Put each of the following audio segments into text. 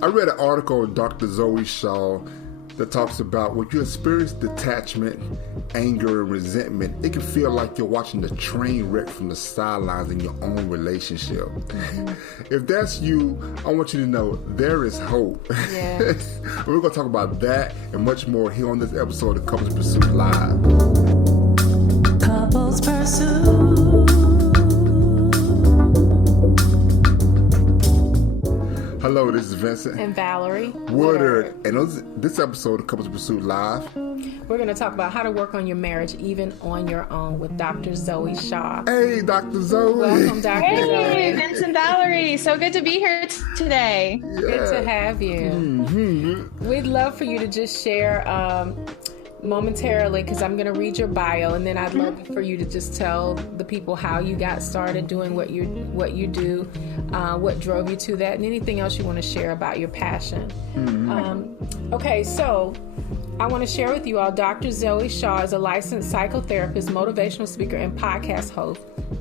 I read an article of Dr. Zoe Shaw that talks about when you experience detachment, anger, and resentment, it can feel like you're watching the train wreck from the sidelines in your own relationship. Mm-hmm. If that's you, I want you to know there is hope. Yes. We're going to talk about that and much more here on this episode of Couples Pursuit Live. Couples Pursuit. Hello, this is Vincent and Valerie Woodard. And this episode of Couples Pursuit Live, we're going to talk about how to work on your marriage even on your own with Dr. Zoe Shaw. Hey, Dr. Zoe. Welcome, Dr. Zoe. Hey, Vincent Valerie. So good to be here today. Yeah. Good to have you. Mm-hmm. We'd love for you to just share momentarily, because I'm going to read your bio, and then I'd love for you to just tell the people how you got started doing what you do, what drove you to that, and anything else you want to share about your passion. Mm-hmm. Okay, so I want to share with you all, Dr. Zoe Shaw is a licensed psychotherapist, motivational speaker, and podcast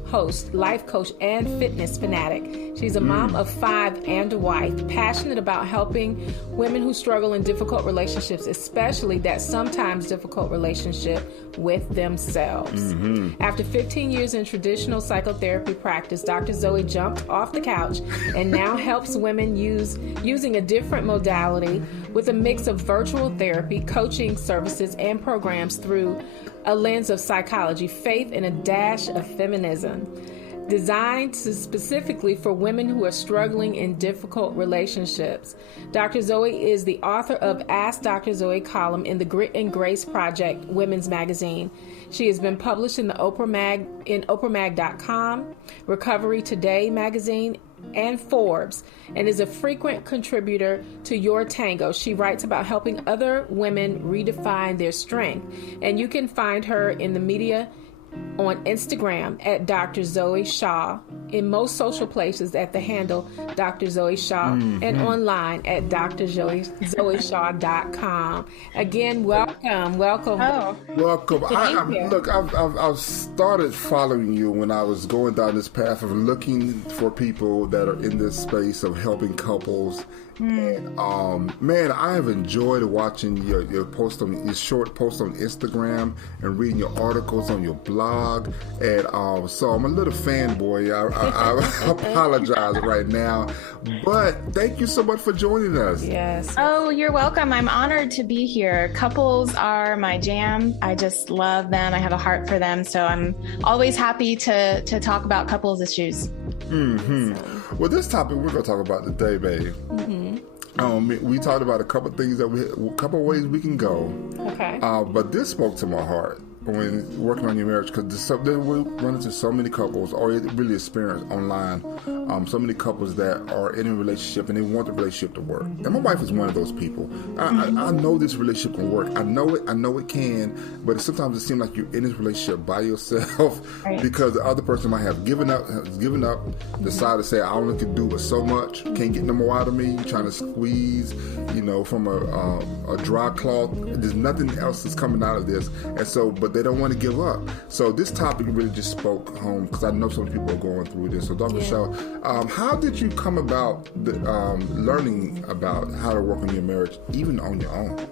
host, life coach, and fitness fanatic. She's a mom of 5 and a wife, passionate about helping women who struggle in difficult relationships, especially that sometimes difficult relationship with themselves. Mm-hmm. After 15 years in traditional psychotherapy practice, Dr. Zoe jumped off the couch and now helps women using a different modality with a mix of virtual therapy, coaching services, and programs through a lens of psychology, faith, and a dash of feminism. Designed specifically for women who are struggling in difficult relationships. Dr. Zoe is the author of Ask Dr. Zoe column in the Grit and Grace Project women's magazine. She has been published in the oprahmag.com, Recovery Today magazine, and Forbes, and is a frequent contributor to Your Tango. She writes about helping other women redefine their strength, and you can find her in the media on Instagram at Dr. Zoe Shaw, in most social places at the handle Dr. Zoe Shaw, and online at drzoeshaw.com. Again, welcome. Oh. Welcome. I've started following you when I was going down this path of looking for people that are in this space of helping couples. And man, I have enjoyed watching your post on your short posts on Instagram and reading your articles on your blog. And so I'm a little fanboy. I apologize right now, but thank you so much for joining us. Yes. Oh, you're welcome. I'm honored to be here. Couples are my jam. I just love them. I have a heart for them. So I'm always happy to talk about couples issues. Mm-hmm. Well, this topic we're going to talk about today, babe. Mm-hmm. We talked about a couple things a couple ways we can go. Okay. But this spoke to my heart when working on your marriage, because we run into so many couples, or really experience online, so many couples that are in a relationship and they want the relationship to work. And my wife is one of those people. I know this relationship can work. I know it can, but sometimes it seems like you're in this relationship by yourself, right, because the other person might have given up, decided to say, I only can do but so much, can't get no more out of me, trying to squeeze, from a dry cloth. There's nothing else that's coming out of this. And so, but they don't want to give up. So this topic really just spoke home, because I know some people are going through this. So Dr. Shaw, how did you come about learning about how to work on your marriage, even on your own?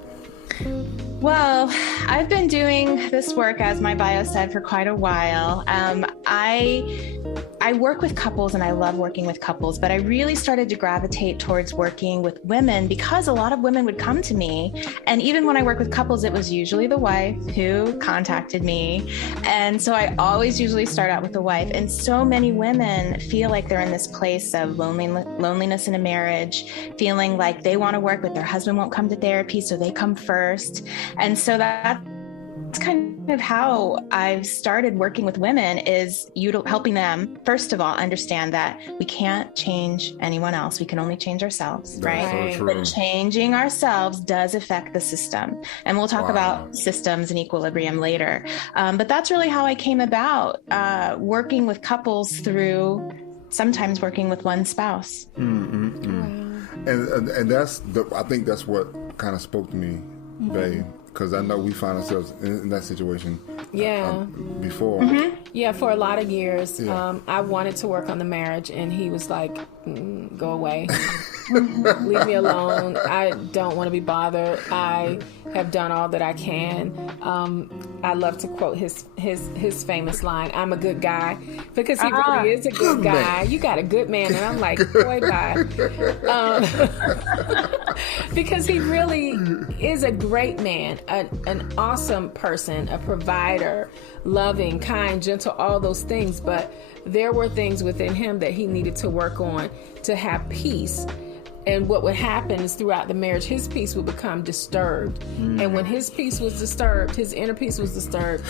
Well, I've been doing this work, as my bio said, for quite a while. I work with couples and I love working with couples, but I really started to gravitate towards working with women because a lot of women would come to me. And even when I work with couples, it was usually the wife who contacted me. And so I always usually start out with the wife. And so many women feel like they're in this place of loneliness in a marriage, feeling like they want to work, but their husband won't come to therapy, so they come first. And so that's kind of how I've started working with women, is helping them, first of all, understand that we can't change anyone else. We can only change ourselves, right? So but changing ourselves does affect the system. And we'll talk about systems and equilibrium later. But that's really how I came about working with couples through sometimes working with one spouse. Mm-hmm. And I think that's what kind of spoke to me, babe. Because I know we find ourselves in that situation before. Mm-hmm. Yeah, for a lot of years, I wanted to work on the marriage, and he was like, go away. Leave me alone. I don't want to be bothered. I have done all that I can. I love to quote his famous line, "I'm a good guy," because he really is a good guy. You got a good man, and I'm like, boy, bye. Because he really is a great man, an awesome person, a provider, loving, kind, gentle, all those things. But there were things within him that he needed to work on to have peace. And what would happen is throughout the marriage, his peace would become disturbed. And when his peace was disturbed, his inner peace was disturbed,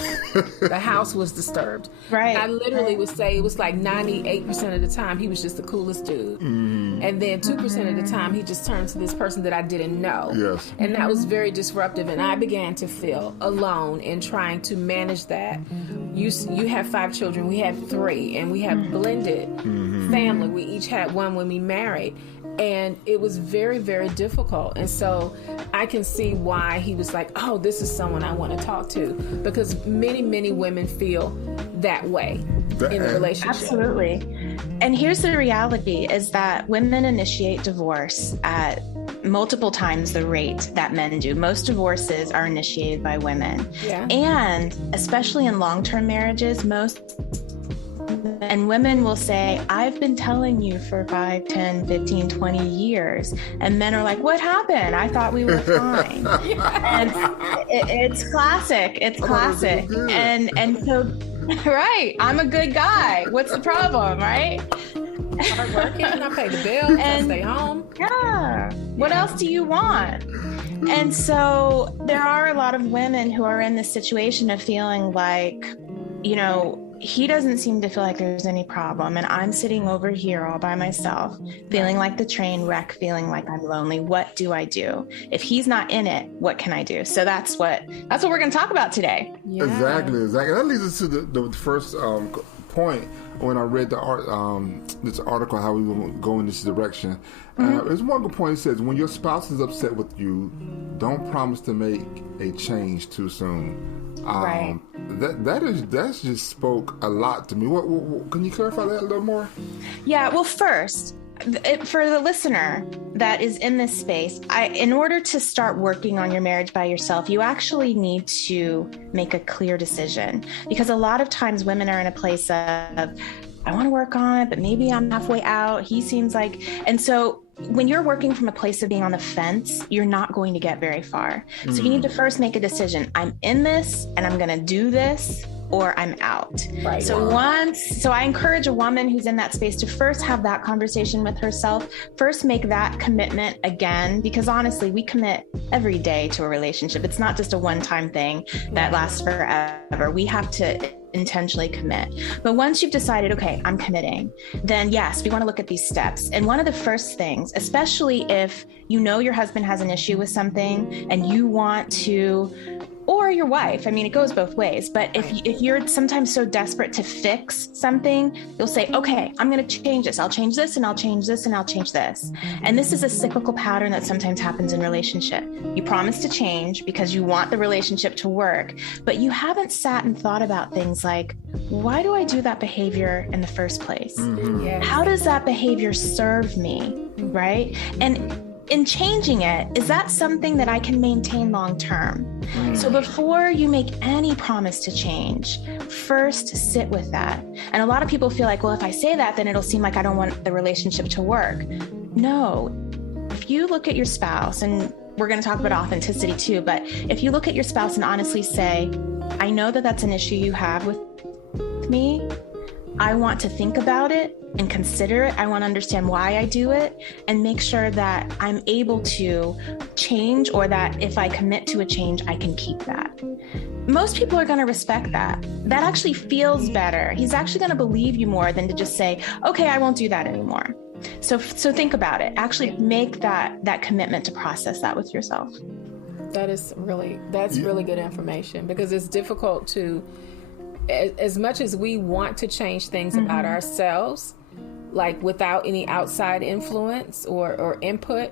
the house was disturbed. Right. I literally would say it was like 98% of the time he was just the coolest dude. And then 2% of the time he just turned to this person that I didn't know. Yes. And that was very disruptive. And I began to feel alone in trying to manage that. You have 5 children, we have 3, and we have blended family. We each had one when we married. And it was very, very difficult. And so I can see why he was like, oh, this is someone I want to talk to. Because many, many women feel that way in the relationship. Absolutely. And here's the reality is that women initiate divorce at multiple times the rate that men do. Most divorces are initiated by women. Yeah. And especially in long-term marriages, and women will say, I've been telling you for 5, 10, 15, 20 years. And men are like, what happened? I thought we were fine. And it's classic. It's classic. And so, right, I'm a good guy. What's the problem, right? Hard working, I pay the bills, I stay home. Yeah. What else do you want? And so there are a lot of women who are in this situation of feeling like, you know, he doesn't seem to feel like there's any problem. And I'm sitting over here all by myself, feeling like the train wreck, feeling like I'm lonely. What do I do? If he's not in it, what can I do? So that's what we're going to talk about today. Yeah. Exactly. That leads us to the first point when I read this article, how we will go in this direction. There's one good point. It says, when your spouse is upset with you, don't promise to make a change too soon. Right. That just spoke a lot to me. What can you clarify that a little more? Yeah. Well, first, for the listener that is in this space, in order to start working on your marriage by yourself, you actually need to make a clear decision, because a lot of times women are in a place of, I want to work on it, but maybe I'm halfway out. He seems like, and so when you're working from a place of being on the fence, you're not going to get very far. So you need to first make a decision. I'm in this and I'm going to do this, or I'm out. Right. So I encourage a woman who's in that space to first have that conversation with herself, first make that commitment again, because honestly, we commit every day to a relationship. It's not just a one-time thing that lasts forever. We have to intentionally commit. But once you've decided, okay, I'm committing, then yes, we want to look at these steps. And one of the first things, especially if you know your husband has an issue with something and you want to, or your wife, I mean, it goes both ways. But if you're sometimes so desperate to fix something, you'll say, okay, I'm going to change this. I'll change this and I'll change this and I'll change this. And this is a cyclical pattern that sometimes happens in relationship. You promise to change because you want the relationship to work, but you haven't sat and thought about things like, why do I do that behavior in the first place? Yes. How does that behavior serve me? Right? And in changing it, is that something that I can maintain long term? So before you make any promise to change, first sit with that. And a lot of people feel like, well, if I say that, then it'll seem like I don't want the relationship to work. No. If you look at your spouse, and we're going to talk about authenticity too, but if you look at your spouse and honestly say, I know that that's an issue you have with me. I want to think about it and consider it. I want to understand why I do it and make sure that I'm able to change, or that if I commit to a change, I can keep that. Most people are going to respect that. That actually feels better. He's actually going to believe you more than to just say, okay, I won't do that anymore. So think about it. Actually make that commitment to process that with yourself. That's really good information, because it's difficult to, as much as we want to change things about ourselves, like without any outside influence or input,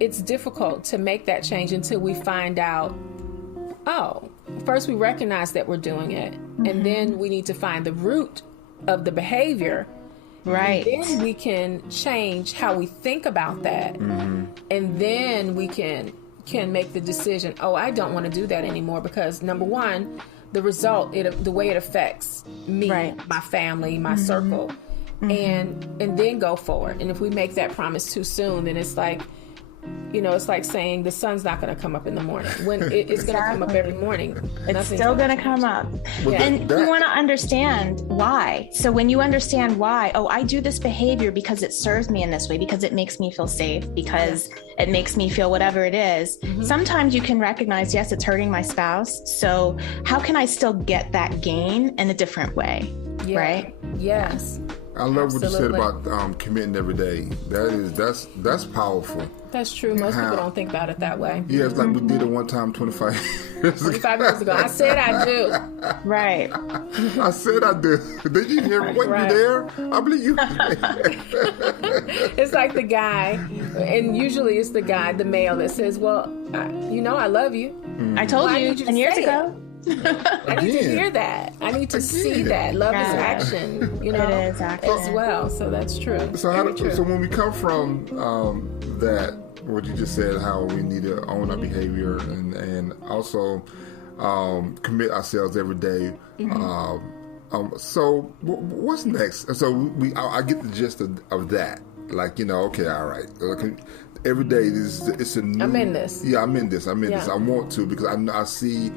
it's difficult to make that change until we find out, first we recognize that we're doing it, and then we need to find the root of the behavior Right. And then we can change how we think about that. And then we can make the decision, oh, I don't want to do that anymore, because number one, the result, the way it affects me, my family, my circle, and then go forward. And if we make that promise too soon, then it's like, it's like saying the sun's not going to come up in the morning. When it's going to come up every morning. It's still going to come up. And you want to understand why. So when you understand why, oh, I do this behavior because it serves me in this way, because it makes me feel safe, because it makes me feel whatever it is. Sometimes you can recognize, yes, it's hurting my spouse. So how can I still get that gain in a different way? Right? Yes. I love what you said about committing every day. That's powerful. That's true. Most people don't think about it that way. Yeah, it's like we did it one time 25 years ago. I said I do. Right. I said I do. Did you hear me? Wasn't you there? I believe you. It's like the guy, and usually it's the guy, the male, that says, well, I love you. I told you 10 years ago. I need to hear that. I need to see that. Love is action, it is action as well. So that's true. So when we come from that, what you just said, how we need to own our behavior and also commit ourselves every day. So what's next? So I get the gist of that. Like, okay, all right. Every day it's a new. I'm in this. Yeah, I'm in this. I want to, because I see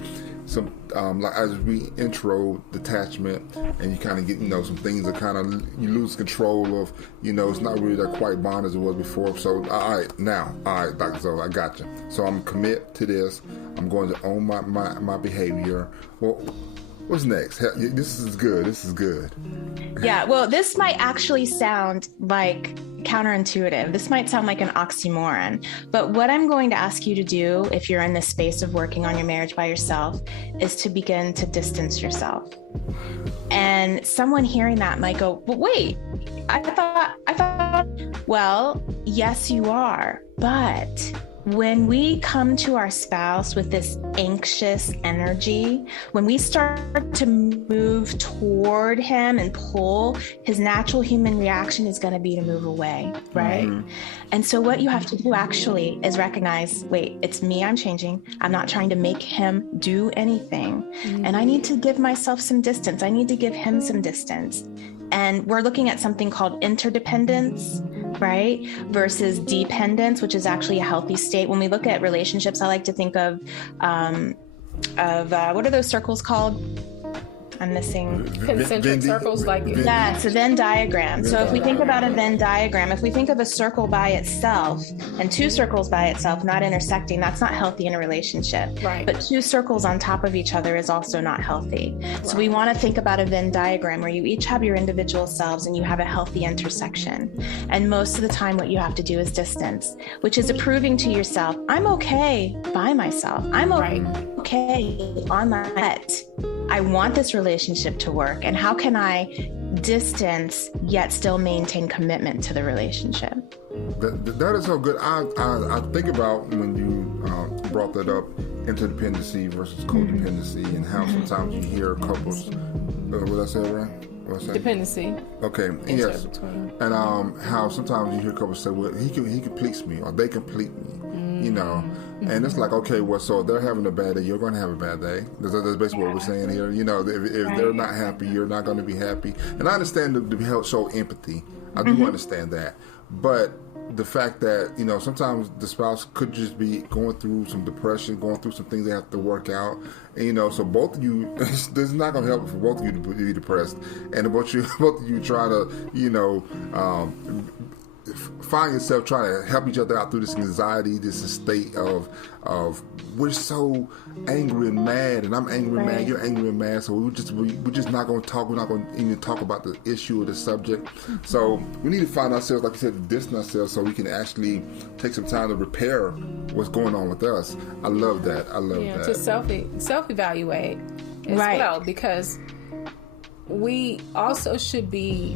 some like as we intro detachment, and you kind of get some things that kind of you lose control of. It's not really that quite bond as it was before. So all right, Dr. Zoe, I got you. So I'm commit to this. I'm going to own my behavior. Well, what's next? This is good. Yeah, well, this might actually sound like counterintuitive. This might sound like an oxymoron. But what I'm going to ask you to do, if you're in this space of working on your marriage by yourself, is to begin to distance yourself. And someone hearing that might go, but wait, I thought, well, yes, you are. But when we come to our spouse with this anxious energy, when we start to move toward him and pull, his natural human reaction is going to be to move away, right? And so what you have to do actually is recognize, wait, it's me, I'm changing. I'm not trying to make him do anything. And I need to give myself some distance. I need to give him some distance. And we're looking at something called interdependence, right? Versus dependence, which is actually a healthy state. When we look at relationships, I like to think of what are those circles called? I'm missing concentric circles, like it's a Venn diagram. So if we think about a Venn diagram, if we think of a circle by itself and two circles by itself not intersecting, that's not healthy in a relationship. Right. But two circles on top of each other is also not healthy. Right. So we want to think about a Venn diagram where you each have your individual selves and you have a healthy intersection. And most of the time what you have to do is distance, which is proving to yourself, I'm okay by myself. I'm okay on my own. I want this relationship to work, and how can I distance yet still maintain commitment to the relationship? That is so good. I think about when you brought that up, interdependency versus codependency, and how sometimes you hear couples. What I say right? Dependency. Okay. Yes. And how sometimes you hear couples say, "Well, he completes me," or "They complete me." And it's like, okay, well, so if they're having a bad day, you're going to have a bad day. That's basically what we're saying here. If they're not happy, you're not going to be happy. And I understand to help show empathy. I do understand that. But the fact that, sometimes the spouse could just be going through some depression, going through some things they have to work out. And, so both of you, this is not going to help for both of you to be depressed. And both of you try to, find yourself trying to help each other out through this anxiety, this state of we're so angry and mad, and I'm angry and mad, you're angry and mad, so we're just not going to talk. We're not going to even talk about the issue or the subject. So we need to find ourselves, like you said, to distance ourselves so we can actually take some time to repair what's going on with us. I love that. To self-evaluate as well, because we also should be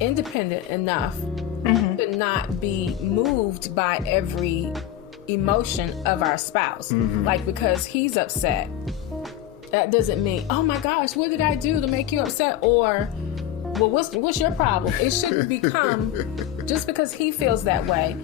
independent enough to not be moved by every emotion of our spouse. Like, because he's upset, that doesn't mean, oh my gosh, what did I do to make you upset? Or well, what's your problem? It shouldn't become just because he feels that way.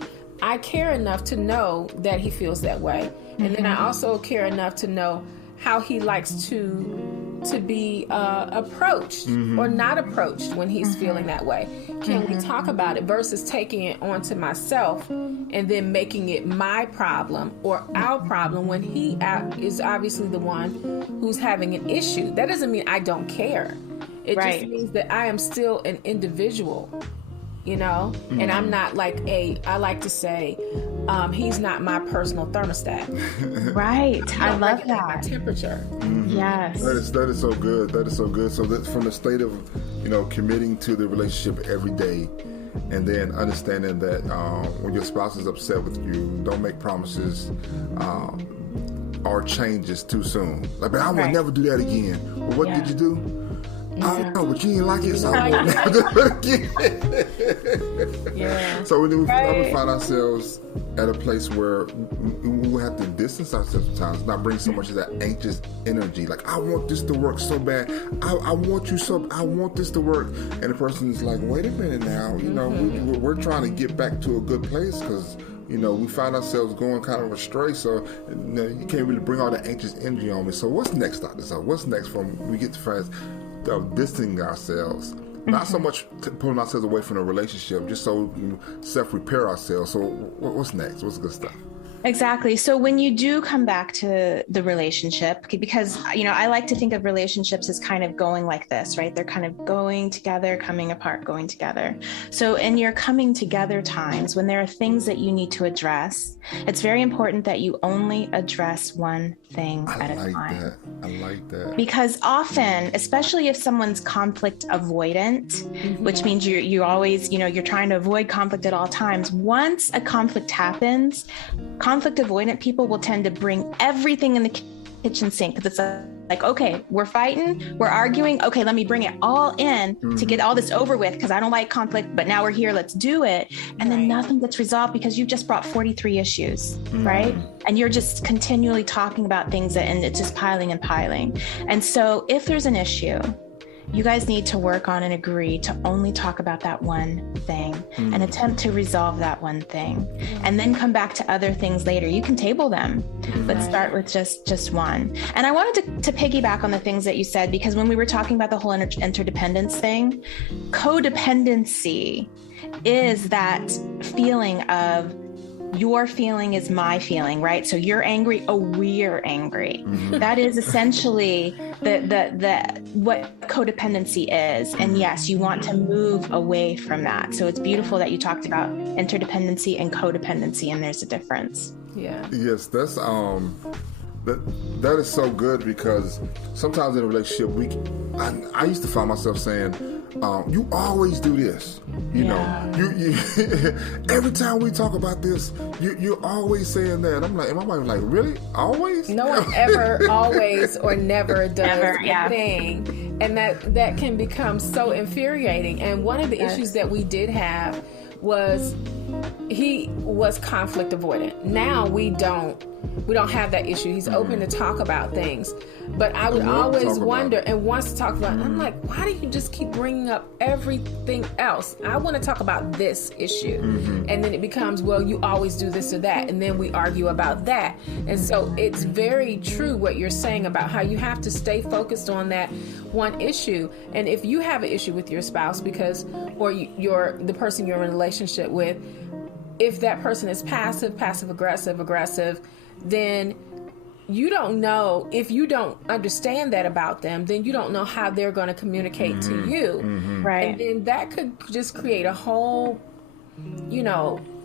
I care enough to know that he feels that way. And then I also care enough to know how he likes to be approached or not approached when he's feeling that way. Can we talk about it versus taking it onto myself and then making it my problem or our problem when he is obviously the one who's having an issue? That doesn't mean I don't care. It just means that I am still an individual. You know, and I'm not like I like to say, he's not my personal thermostat. Right. I love that. My temperature. Yes. That is so good. That is so good. So that's from the state of, committing to the relationship every day, and then understanding that when your spouse is upset with you, don't make promises or changes too soon. Like, but I will never do that again. Well, what did you do? I don't know, but you didn't like it, so I won't never do it again. So we find ourselves at a place where we have to distance ourselves sometimes, not bring so much of that anxious energy. Like, I want this to work so bad. I want this to work. And the person is like, wait a minute now. We're trying to get back to a good place because we find ourselves going kind of astray, so you can't really bring all the anxious energy on me. So what's next, Dr. So what's next from we get to friends? Distancing ourselves, not so much pulling ourselves away from the relationship, just so we can self-repair ourselves. So what's next? What's good stuff? Exactly. So when you do come back to the relationship, because, I like to think of relationships as kind of going like this, right? They're kind of going together, coming apart, going together. So in your coming together times, when there are things that you need to address, it's very important that you only address one thing at a time. I like that. Because often, especially if someone's conflict avoidant, which means you always, you're trying to avoid conflict at all times. Once a conflict happens, conflict avoidant people will tend to bring everything in the kitchen sink because it's like, okay, we're fighting, we're arguing. Okay, let me bring it all in to get all this over with because I don't like conflict, but now we're here, let's do it. And then nothing gets resolved because you've just brought 43 issues, right? And you're just continually talking about things and it's just piling and piling. And so if there's an issue, you guys need to work on and agree to only talk about that one thing and attempt to resolve that one thing and then come back to other things later. You can table them, but start with just one. And I wanted to piggyback on the things that you said, because when we were talking about the whole interdependence thing, codependency is that feeling of your feeling is my feeling, right? So you're angry, oh, we're angry. That is essentially the what codependency is. And yes, you want to move away from that. So it's beautiful that you talked about interdependency and codependency, and there's a difference. Yeah. Yes, that's that is so good, because sometimes in a relationship I used to find myself saying, you always do this. You every time we talk about this, you're always saying that. I'm like, and my wife was like, really? Always? No one ever always or never does a thing. And that can become so infuriating. And one of the issues that we did have was he was conflict avoidant. Now we don't have that issue. He's open to talk about things. But I would always wonder and wants to talk about it. I'm like, why do you just keep bringing up everything else? I want to talk about this issue. And then it becomes, well, you always do this or that. And then we argue about that. And so it's very true what you're saying about how you have to stay focused on that one issue. And if you have an issue with your spouse or the person you're in a relationship with, if that person is passive aggressive, then you don't know, if you don't understand that about them, then you don't know how they're going to communicate to you. Right. And then that could just create a whole,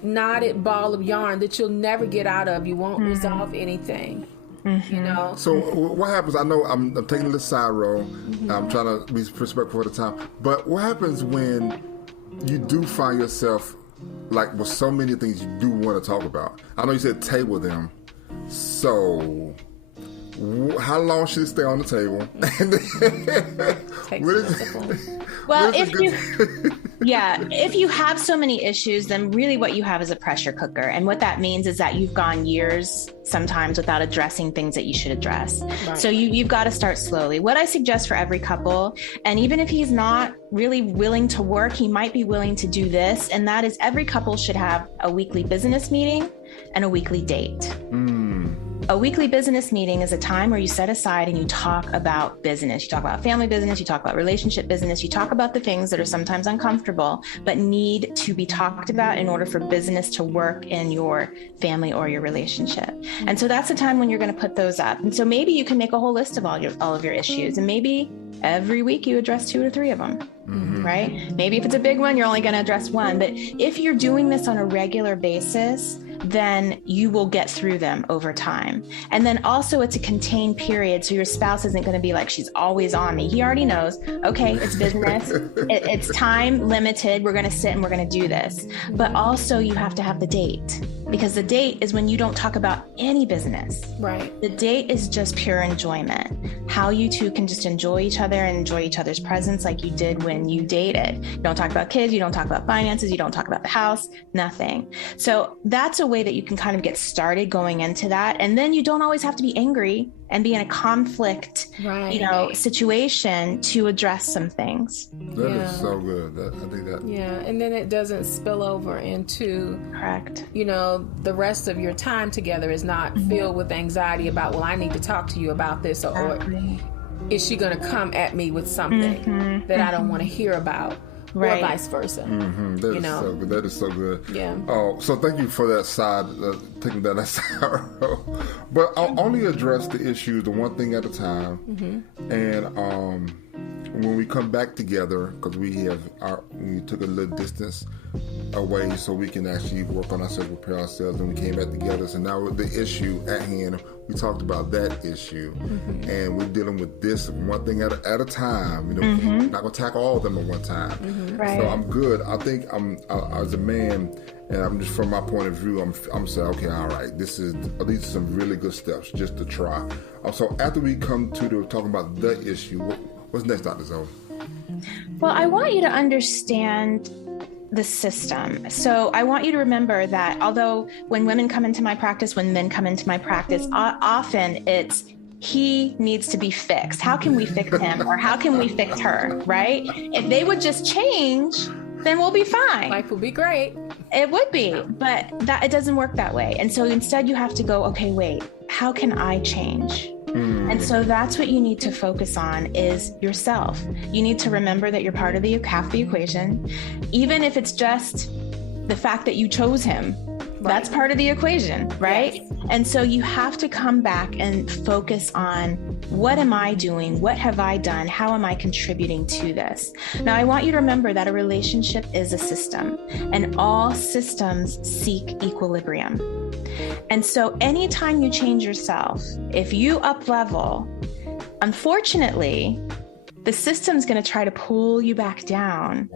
knotted ball of yarn that you'll never get out of. You won't resolve anything. So what happens? I know I'm taking this side road. I'm trying to be respectful for the time. But what happens when you do find yourself like with so many things you do want to talk about? I know you said table them. So how long should it stay on the table? Well, if you have so many issues, then really what you have is a pressure cooker. And what that means is that you've gone years sometimes without addressing things that you should address. Right. So you've got to start slowly. What I suggest for every couple, and even if he's not really willing to work, he might be willing to do this. And that is every couple should have a weekly business meeting and a weekly date. A weekly business meeting is a time where you set aside and you talk about business. You talk about family business, you talk about relationship business, you talk about the things that are sometimes uncomfortable, but need to be talked about in order for business to work in your family or your relationship. And so that's the time when you're going to put those up. And so maybe you can make a whole list of all of your issues, and maybe every week you address 2 or 3 of them. Right? Maybe if it's a big one, you're only going to address one. But if you're doing this on a regular basis, then you will get through them over time. And then also it's a contained period. So your spouse isn't going to be like, she's always on me. He already knows, okay, it's business. It's time limited. We're going to sit and we're going to do this. But also you have to have the date, because the date is when you don't talk about any business. Right. The date is just pure enjoyment. How you two can just enjoy each other and enjoy each other's presence like you did when you dated. You don't talk about kids. You don't talk about finances. You don't talk about the house, nothing. So that's a way that you can kind of get started going into that. And then you don't always have to be angry and be in a conflict, situation to address some things. That is so good. I think that. Yeah, and then it doesn't spill over into, correct. The rest of your time together is not filled with anxiety about, well, I need to talk to you about this, or is she going to come at me with something that I don't want to hear about? Right. Or vice versa. That is so good. That is so good. Yeah. So thank you for that side, taking that aside. But I'll only address the issues, the one thing at a time. And when we come back together, because we took a little distance away so we can actually work on ourselves, prepare ourselves, and we came back together. So now with the issue at hand, we talked about that issue, and we're dealing with this one thing at a time. We're not going to tackle all of them at one time. Right. So I'm good. I think as a man, and I'm just from my point of view, I'm saying, okay, all right, these are some really good steps just to try. So after we come to talking about the issue, what's next, Dr. Zoe? Well, I want you to understand the system. So I want you to remember that although when women come into my practice, when men come into my practice, often it's he needs to be fixed. How can we fix him, or how can we fix her, right? If they would just change, then we'll be fine. Life will be great. It would be, but it doesn't work that way. And so instead you have to go, okay, wait, how can I change? And so that's what you need to focus on is yourself. You need to remember that you're part of half the equation, even if it's just the fact that you chose him. That's part of the equation, right? Yes. And so you have to come back and focus on, what am I doing? What have I done? How am I contributing to this? Now, I want you to remember that a relationship is a system, and all systems seek equilibrium. And so anytime you change yourself, if you up level, unfortunately, the system's going to try to pull you back down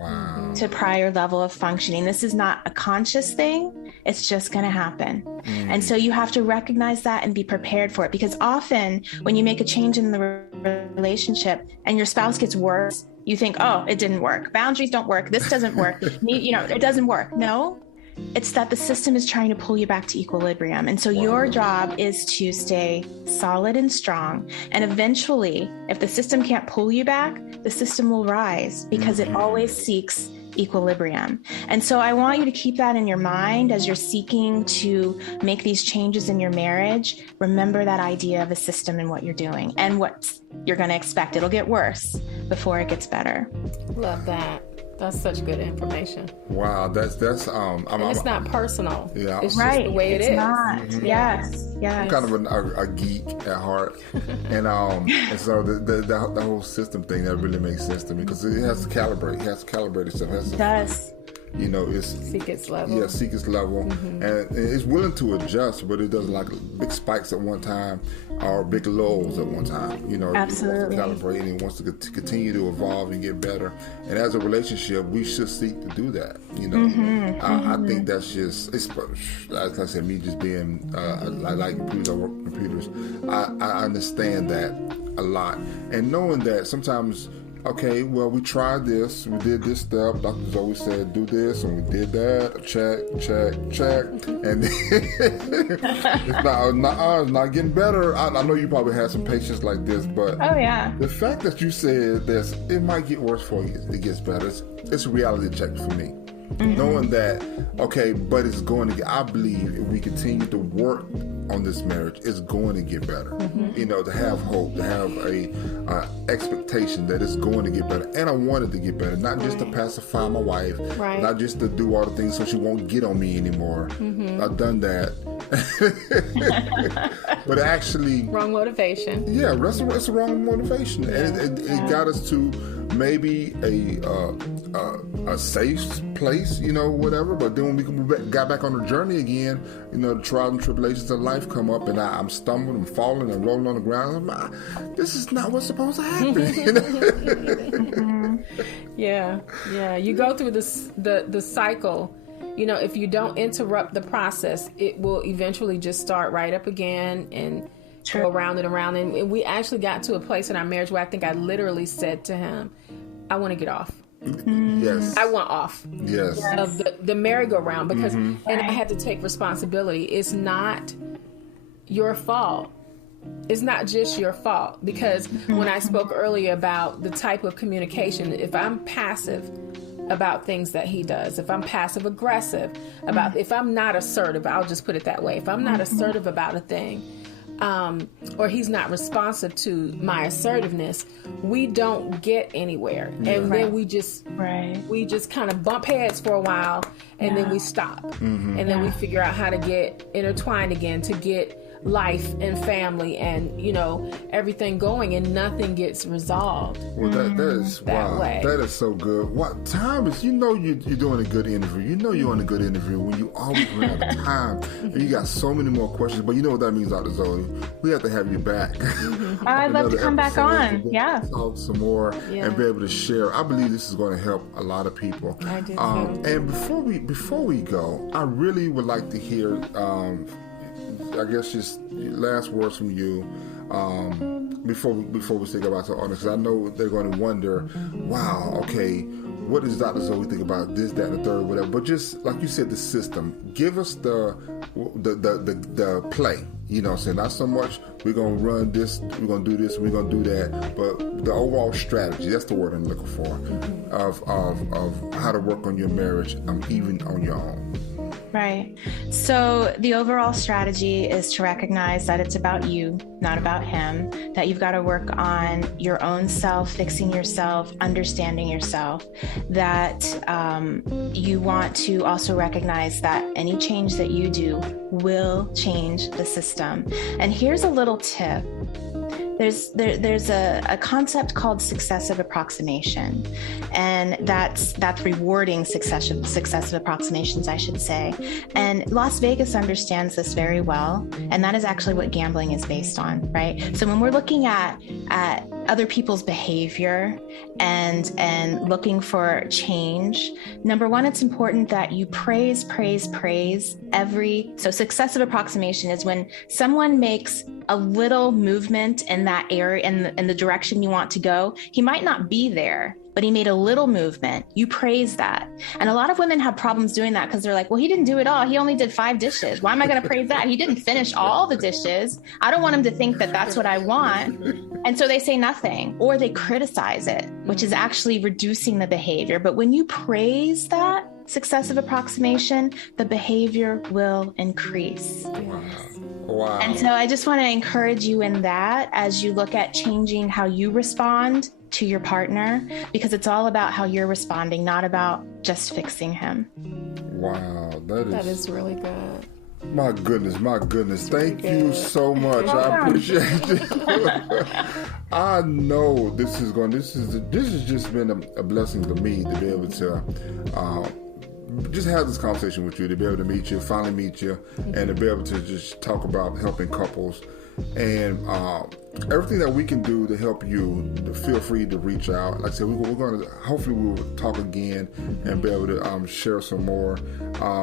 to prior level of functioning. This is not a conscious thing. It's just going to happen. And so you have to recognize that and be prepared for it, because often when you make a change in the relationship and your spouse gets worse, you think, oh, it didn't work. Boundaries don't work. This doesn't work. It doesn't work. No. It's that the system is trying to pull you back to equilibrium. And so your job is to stay solid and strong. And eventually, if the system can't pull you back, the system will rise, because it always seeks equilibrium. And so I want you to keep that in your mind as you're seeking to make these changes in your marriage. Remember that idea of a system and what you're doing and what you're going to expect. It'll get worse before it gets better. Love that. That's such good information. Wow, that's it's not personal. Yeah, it's just the way it is. Not. Yes. I'm kind of a geek at heart, and so the whole system thing, that really makes sense to me, because it has to calibrate. It has to calibrate itself. It does. it's seek its level. Yeah, seek its level, and it's willing to adjust, but it doesn't like big spikes at one time or big lulls at one time. Absolutely. It wants to calibrate and it wants to continue to evolve and get better. And as a relationship, we should seek to do that. I think that's just, like I said, me just being, I like computers, I work with computers. I understand that a lot, and knowing that sometimes. Okay, well, we tried this. We did this step. Dr. Zoe said, do this, and we did that. Check. And it's not getting better. I know you probably had some patience like this, but oh yeah, the fact that you said this, it might get worse for you. It gets better. It's a reality check for me. Knowing that, okay, but it's going to get, I believe if we continue to work on this marriage, it's going to get better. To have hope, to have a expectation that it's going to get better. And I want it to get better, not just to pacify my wife, not just to do all the things so she won't get on me anymore. I've done that. But actually... Wrong motivation. Yeah, it's a wrong motivation. And it got us to maybe a safe place, whatever. But then when we got back on the journey again, the trials and tribulations of life come up, and I'm stumbling and falling and rolling on the ground. This is not what's supposed to happen. Yeah. You go through the cycle. If you don't interrupt the process, it will eventually just start right up again and go around and around. And we actually got to a place in our marriage where I think I literally said to him, I want to get off. Yes. I want off. Yes. Of the merry-go-round, because and I had to take responsibility. It's not your fault. It's not just your fault, because when I spoke earlier about the type of communication, if I'm passive about things that he does, if I'm passive aggressive about, if I'm not assertive, I'll just put it that way. If I'm not assertive about a thing, or he's not responsive to my assertiveness, we don't get anywhere. And then we just kind of bump heads for a while, and then we stop. And then we figure out how to get intertwined again, to get life and family and everything going, and nothing gets resolved. Well, that is wow. Way. That is so good. What time is? You're doing a good interview. You're on a good interview when you always run out of time and you got so many more questions. But you know what that means, Dr. Zoe? We have to have you back. I'd love to come back on. Yeah, talk some more and be able to share. I believe this is going to help a lot of people. I do too. And before we go, I really would like to hear. I guess just last words from you before we say goodbye to the audience, because I know they're going to wonder, wow, okay, what does Dr. Zoe think about this, that, and the third, whatever. But just like you said, the system. Give us the play. So not so much we're going to run this, we're going to do this, we're going to do that, but the overall strategy, that's the word I'm looking for, of how to work on your marriage, even on your own. Right. So the overall strategy is to recognize that it's about you, not about him, that you've got to work on your own self, fixing yourself, understanding yourself, that you want to also recognize that any change that you do will change the system. And here's a little tip. There's a concept called successive approximation, and that's rewarding successive approximations, I should say. And Las Vegas understands this very well, and that is actually what gambling is based on, right? So when we're looking at other people's behavior and looking for change, number one, it's important that you praise so successive approximation is when someone makes a little movement in that area, in the direction you want to go. He might not be there, but he made a little movement. You praise that. And a lot of women have problems doing that because they're like, well, he didn't do it all. He only did 5 dishes. Why am I going to praise that? He didn't finish all the dishes. I don't want him to think that that's what I want. And so they say nothing, or they criticize it, which is actually reducing the behavior. But when you praise that successive approximation, the behavior will increase. Wow. And so I just want to encourage you in that as you look at changing how you respond to your partner, because it's all about how you're responding, not about just fixing him. Wow, that is really good. My goodness. Thank you so much. I appreciate it. I know this has just been a blessing to me to be able to just have this conversation with you, to be able to meet you, finally meet you, and to be able to just talk about helping couples. And everything that we can do to help you, feel free to reach out. Like I said, we're going to, hopefully we'll talk again and be able to share some more.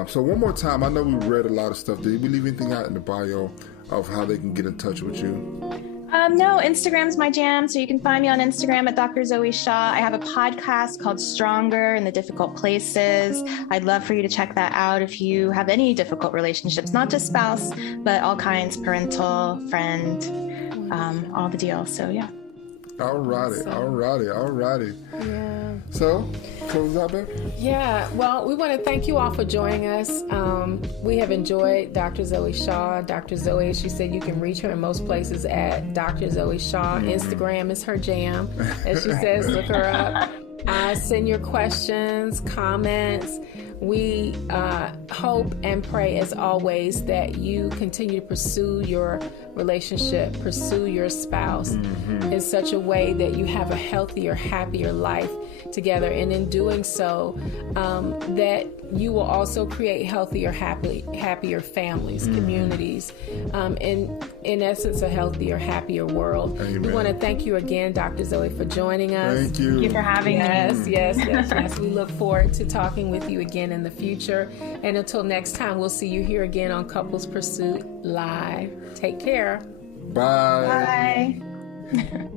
So one more time, I know we read a lot of stuff. Did we leave anything out in the bio of how they can get in touch with you? No, Instagram's my jam. So you can find me on Instagram at Dr. Zoe Shaw. I have a podcast called Stronger in the Difficult Places. I'd love for you to check that out if you have any difficult relationships, not just spouse, but all kinds, parental, friend, all the deals. So yeah. All righty. Yeah. So, close out, babe? Yeah. Well, we want to thank you all for joining us. We have enjoyed Dr. Zoe Shaw. Dr. Zoe, she said you can reach her in most places at Dr. Zoe Shaw. Instagram is her jam. As she says, look her up. Send your questions, comments. We hope and pray, as always, that you continue to pursue your relationship, pursue your spouse in such a way that you have a healthier, happier life together. And in doing so, that you will also create healthier, happier families, communities, in essence, a healthier, happier world. Amen. We want to thank you again, Dr. Zoe, for joining us. Thank you. Thank you for having me. Yes. We look forward to talking with you again in the future. And until next time, we'll see you here again on Couples Pursuit Live. Take care. Bye. Bye.